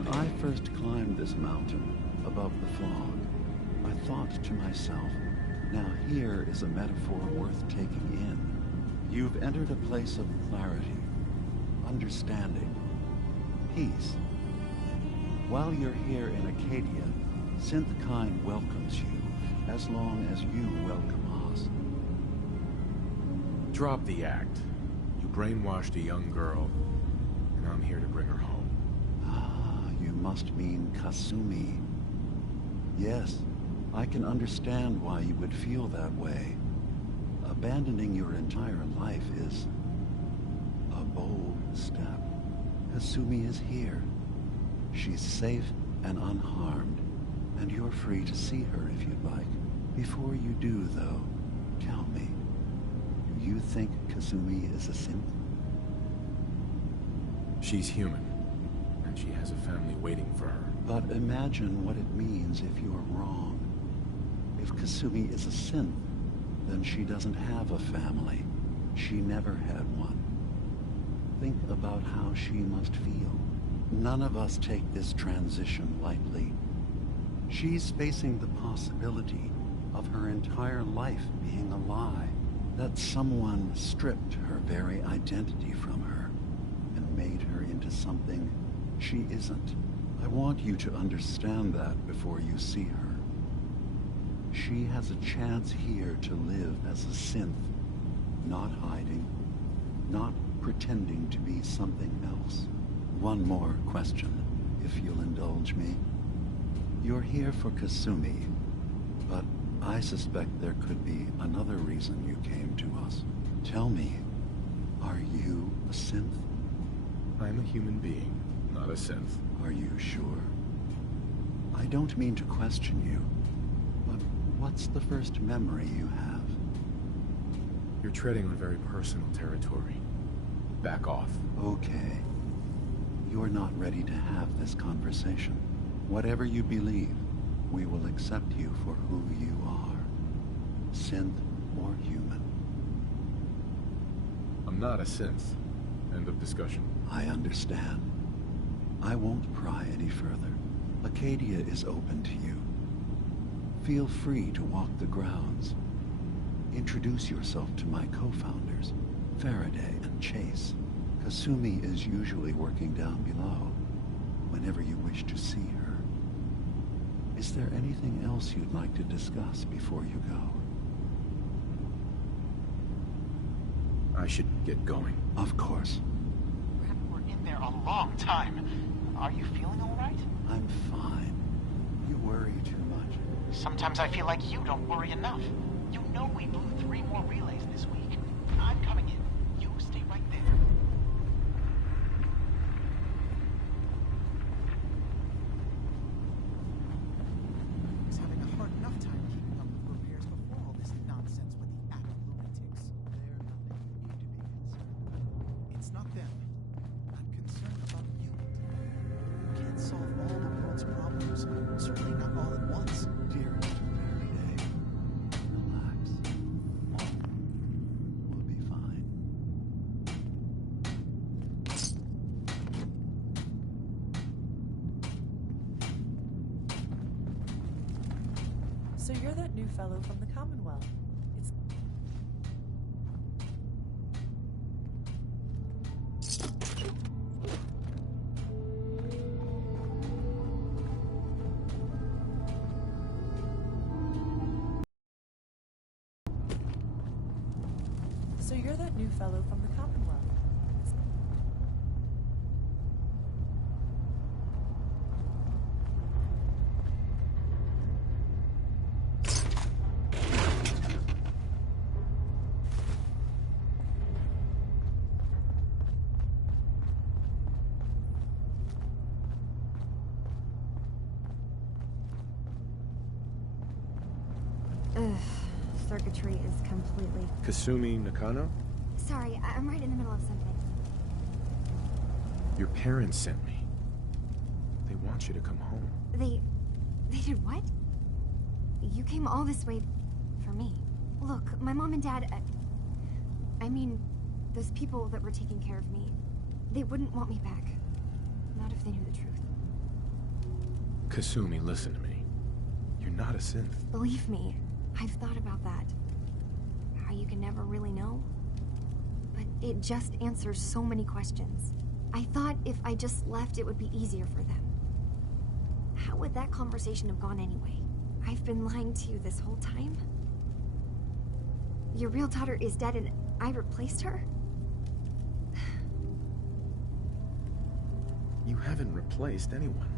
When I first climbed this mountain above the fog, I thought to myself, now here is a metaphor worth taking in. You've entered a place of clarity, understanding, peace. While you're here in Arcadia, Synthkind welcomes you as long as you welcome us. Drop the act. You brainwashed a young girl, and I'm here to bring her home. Ah, you must mean Kasumi. Yes, I can understand why you would feel that way. Abandoning your entire life is a bold step. Kasumi is here. She's safe and unharmed, and you're free to see her if you'd like. Before you do, though, tell me, do you think Kasumi is a synth? She's human, and she has a family waiting for her. But imagine what it means if you're wrong. If Kasumi is a synth, then she doesn't have a family. She never had one. Think about how she must feel. None of us take this transition lightly. She's facing the possibility of her entire life being a lie, that someone stripped her very identity from her and made her into something she isn't. I want you to understand that before you see her. She has a chance here to live as a synth, not hiding, not pretending to be something else. One more question, if you'll indulge me. You're here for Kasumi, but I suspect there could be another reason you came to us. Tell me, are you a synth? I'm a human being, not a synth. Are you sure? I don't mean to question you, but what's the first memory you have? You're treading on very personal territory. Back off. Okay. You're not ready to have this conversation. Whatever you believe, we will accept you for who you are. Synth or human. I'm not a synth. End of discussion. I understand. I won't pry any further. Arcadia is open to you. Feel free to walk the grounds. Introduce yourself to my co-founders, Faraday and Chase. Kasumi is usually working down below, whenever you wish to see her. Is there anything else you'd like to discuss before you go? I should get going. Of course. We're in there a long time. Are you feeling all right? I'm fine. You worry too much. Sometimes I feel like you don't worry enough. You know we blew 3 more relays this week. I'm coming in. You stay right there. Was having a hard enough time keeping up with repairs before all this nonsense with the active lunatics. They're nothing you need to be concerned. It's not them. I'm concerned about you. You can't solve all the world's problems, certainly not all at once. Dearest Faraday, relax. We'll be fine. So you're that new fellow from the Commonwealth. It's... So you're that new fellow from the Commonwealth. Ugh, circuitry is completely... Kasumi Nakano? Sorry, I'm right in the middle of something. Your parents sent me. They want you to come home. They did what? You came all this way for me. Look, my mom and dad, I mean, those people that were taking care of me, they wouldn't want me back. Not if they knew the truth. Kasumi, listen to me. You're not a synth. Believe me, I've thought about that. How you can never really know. But it just answers so many questions. I thought if I just left, it would be easier for them. How would that conversation have gone anyway? I've been lying to you this whole time? Your real daughter is dead and I replaced her? You haven't replaced anyone.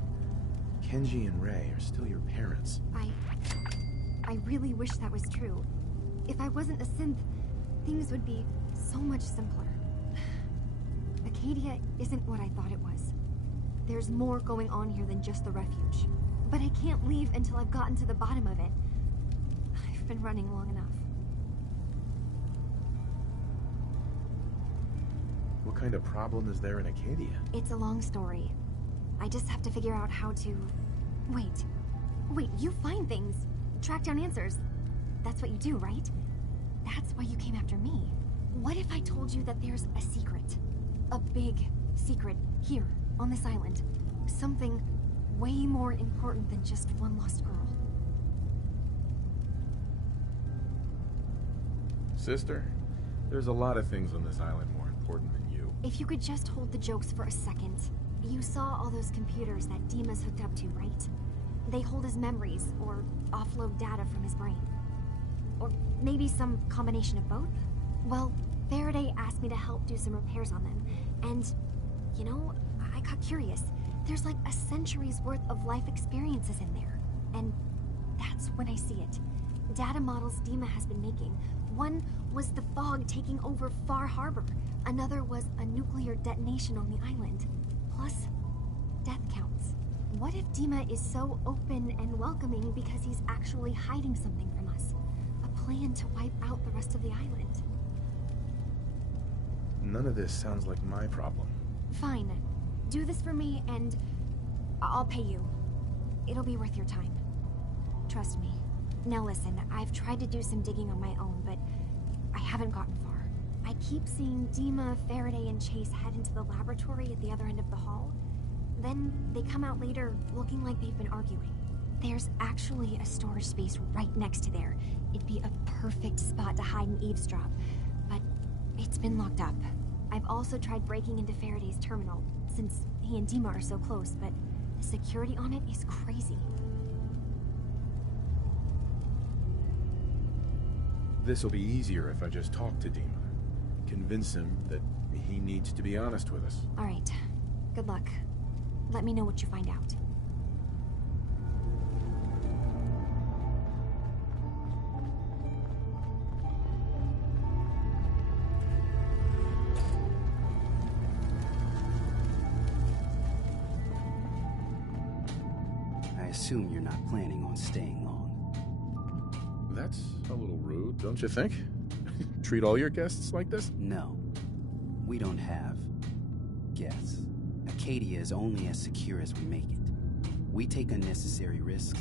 Kenji and Rei are still your parents. I really wish that was true. If I wasn't a synth, things would be so much simpler. Arcadia isn't what I thought it was. There's more going on here than just the refuge. But I can't leave until I've gotten to the bottom of it. I've been running long enough. What kind of problem is there in Arcadia? It's a long story. I just have to figure out how to... Wait, you find things. Track down answers. That's what you do, right? That's why you came after me. What if I told you that there's a secret? A big secret here, on this island. Something way more important than just one lost girl. Sister, there's a lot of things on this island more important than you. If you could just hold the jokes for a second. You saw all those computers that Dima's hooked up to, right? They hold his memories, or offload data from his brain. Or maybe some combination of both? Well, Faraday asked me to help do some repairs on them, and, you know, I got curious. There's like a century's worth of life experiences in there, and that's when I see it. Data models Dima has been making. One was the fog taking over Far Harbor. Another was a nuclear detonation on the island. Plus, death counts. What if Dima is so open and welcoming because he's actually hiding something from us? A plan to wipe out the rest of the island. None of this sounds like my problem. Fine. Do this for me and I'll pay you. It'll be worth your time. Trust me. Now listen, I've tried to do some digging on my own, but I haven't gotten far. I keep seeing Dima, Faraday, and Chase head into the laboratory at the other end of the hall. Then they come out later looking like they've been arguing. There's actually a storage space right next to there. It'd be a perfect spot to hide and eavesdrop, but it's been locked up. I've also tried breaking into Faraday's terminal, since he and Dima are so close, but the security on it is crazy. This'll be easier if I just talk to Dima. Convince him that he needs to be honest with us. All right. Good luck. Let me know what you find out. I assume you're not planning on staying long. That's a little rude, don't you think? Treat all your guests like this? No. We don't have guests. Arcadia is only as secure as we make it. We take unnecessary risks,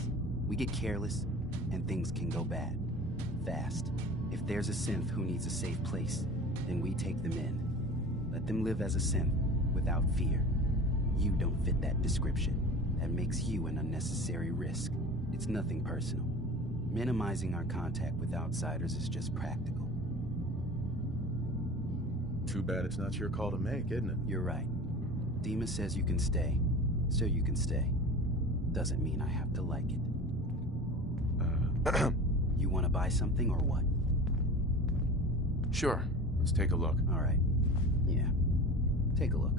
we get careless, and things can go bad. Fast. If there's a synth who needs a safe place, then we take them in. Let them live as a synth, without fear. You don't fit that description. That makes you an unnecessary risk. It's nothing personal. Minimizing our contact with outsiders is just practical. Too bad it's not your call to make, isn't it? You're right. Dima says you can stay, so you can stay. Doesn't mean I have to like it. You want to buy something or what? Sure. Let's take a look. All right. Yeah. Take a look.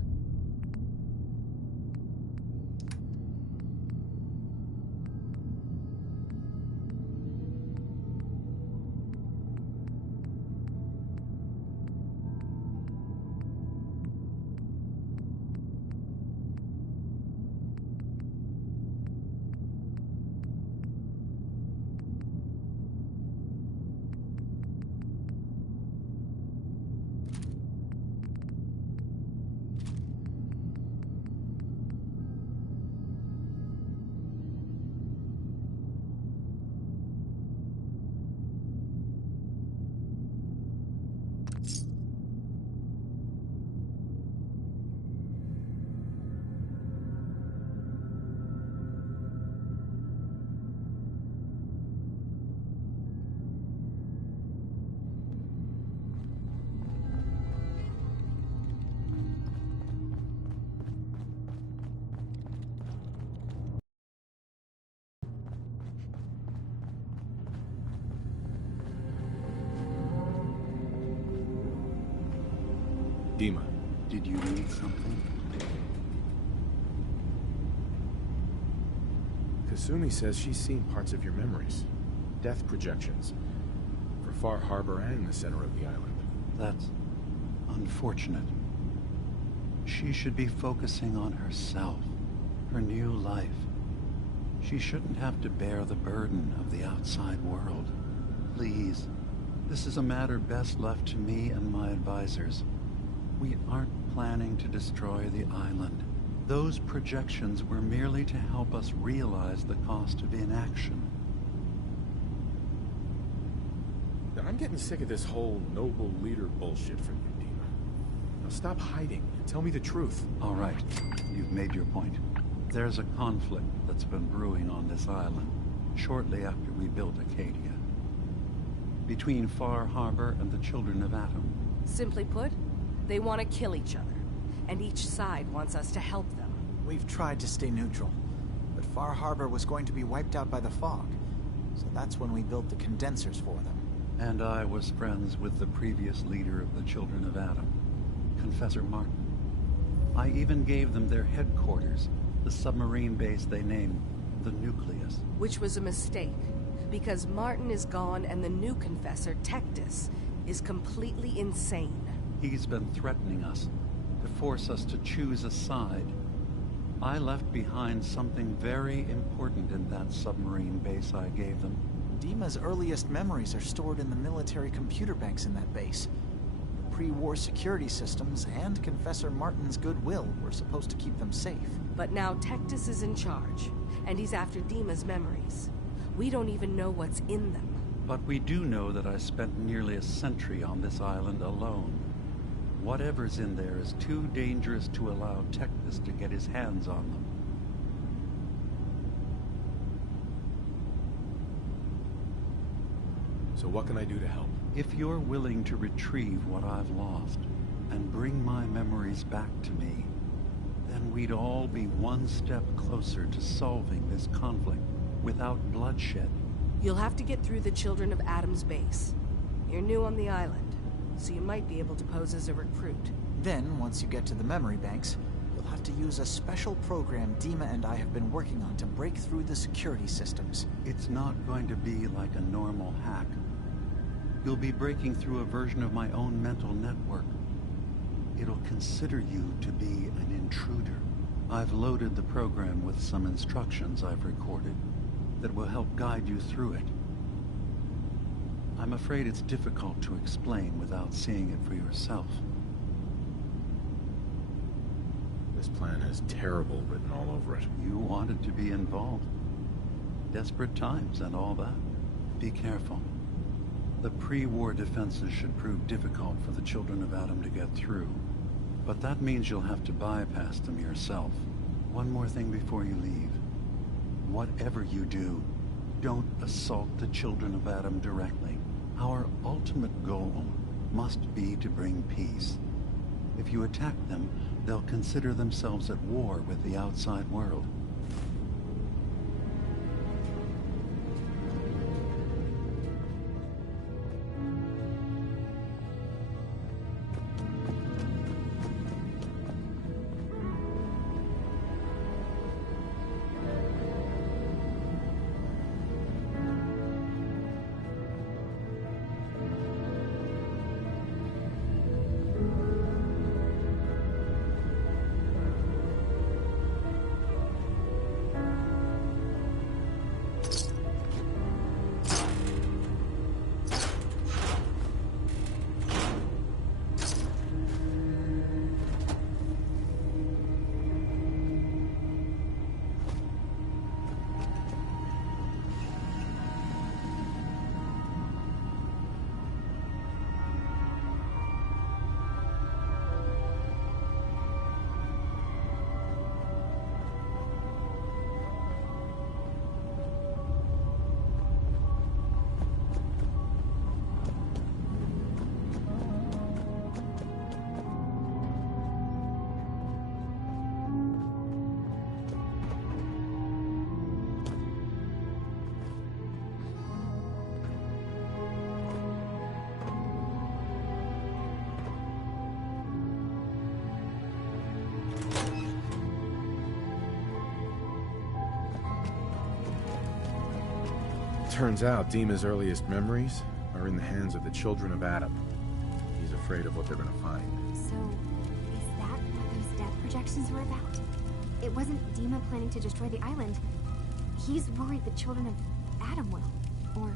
Dima. Did you need something? Kasumi says she's seen parts of your memories. Death projections. For Far Harbor and the center of the island. That's unfortunate. She should be focusing on herself, her new life. She shouldn't have to bear the burden of the outside world. Please, this is a matter best left to me and my advisors. We aren't planning to destroy the island. Those projections were merely to help us realize the cost of inaction. I'm getting sick of this whole noble leader bullshit from you, Dima. Now stop hiding and tell me the truth. All right, you've made your point. There's a conflict that's been brewing on this island shortly after we built Arcadia. Between Far Harbor and the Children of Atom. Simply put, they want to kill each other, and each side wants us to help them. We've tried to stay neutral, but Far Harbor was going to be wiped out by the fog, so that's when we built the condensers for them. And I was friends with the previous leader of the Children of Atom, Confessor Martin. I even gave them their headquarters, the submarine base they named the Nucleus. Which was a mistake, because Martin is gone and the new Confessor, Tectus, is completely insane. He's been threatening us, to force us to choose a side. I left behind something very important in that submarine base I gave them. Dima's earliest memories are stored in the military computer banks in that base. The pre-war security systems and Confessor Martin's goodwill were supposed to keep them safe. But now Tectus is in charge, and he's after Dima's memories. We don't even know what's in them. But we do know that I spent nearly a century on this island alone. Whatever's in there is too dangerous to allow Tectus to get his hands on them. So what can I do to help? If you're willing to retrieve what I've lost and bring my memories back to me, then we'd all be one step closer to solving this conflict without bloodshed. You'll have to get through the Children of Atom's base. You're new on the island, so you might be able to pose as a recruit. Then, once you get to the memory banks, you'll have to use a special program Dima and I have been working on to break through the security systems. It's not going to be like a normal hack. You'll be breaking through a version of my own mental network. It'll consider you to be an intruder. I've loaded the program with some instructions I've recorded that will help guide you through it. I'm afraid it's difficult to explain without seeing it for yourself. This plan has terrible written all over it. You wanted to be involved. Desperate times and all that. Be careful. The pre-war defenses should prove difficult for the Children of Atom to get through. But that means you'll have to bypass them yourself. One more thing before you leave. Whatever you do, don't assault the Children of Atom directly. Our ultimate goal must be to bring peace. If you attack them, they'll consider themselves at war with the outside world. Turns out Dima's earliest memories are in the hands of the children of Adam. He's afraid of what they're gonna find. So, is that what those death projections were about? It wasn't Dima planning to destroy the island. He's worried the children of Adam will. Or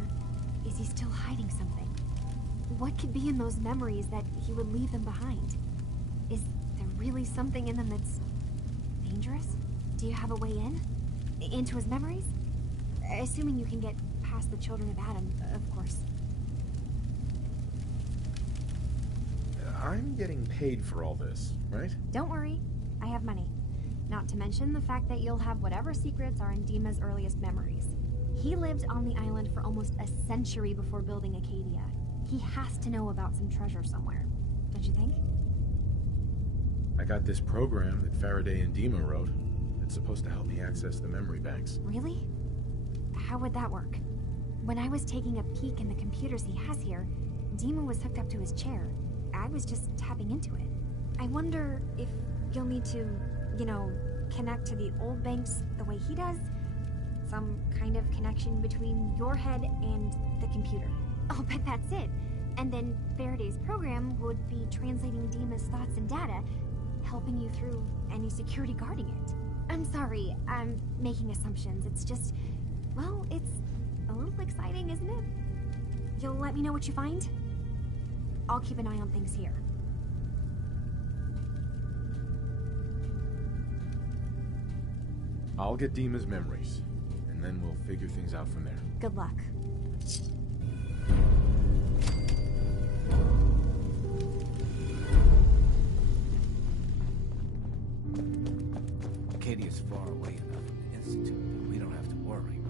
is he still hiding something? What could be in those memories that he would leave them behind? Is there really something in them that's dangerous? Do you have a way in? Into his memories? Assuming you can get past the children of Adam, of course. I'm getting paid for all this, right? Don't worry, I have money. Not to mention the fact that you'll have whatever secrets are in Dima's earliest memories. He lived on the island for almost a century before building Arcadia. He has to know about some treasure somewhere, don't you think? I got this program that Faraday and Dima wrote. It's supposed to help me access the memory banks. Really? How would that work? When I was taking a peek in the computers he has here, Dima was hooked up to his chair. I was just tapping into it. I wonder if you'll need to, connect to the old banks the way he does? Some kind of connection between your head and the computer. Oh, but that's it. And then Faraday's program would be translating Dima's thoughts and data, helping you through any security guarding it. I'm sorry, I'm making assumptions. It's just, well, it's a little exciting, isn't it? You'll let me know what you find? I'll keep an eye on things here. I'll get Dima's memories, and then we'll figure things out from there. Good luck. Arcadia's far away enough from the Institute that we don't have to worry.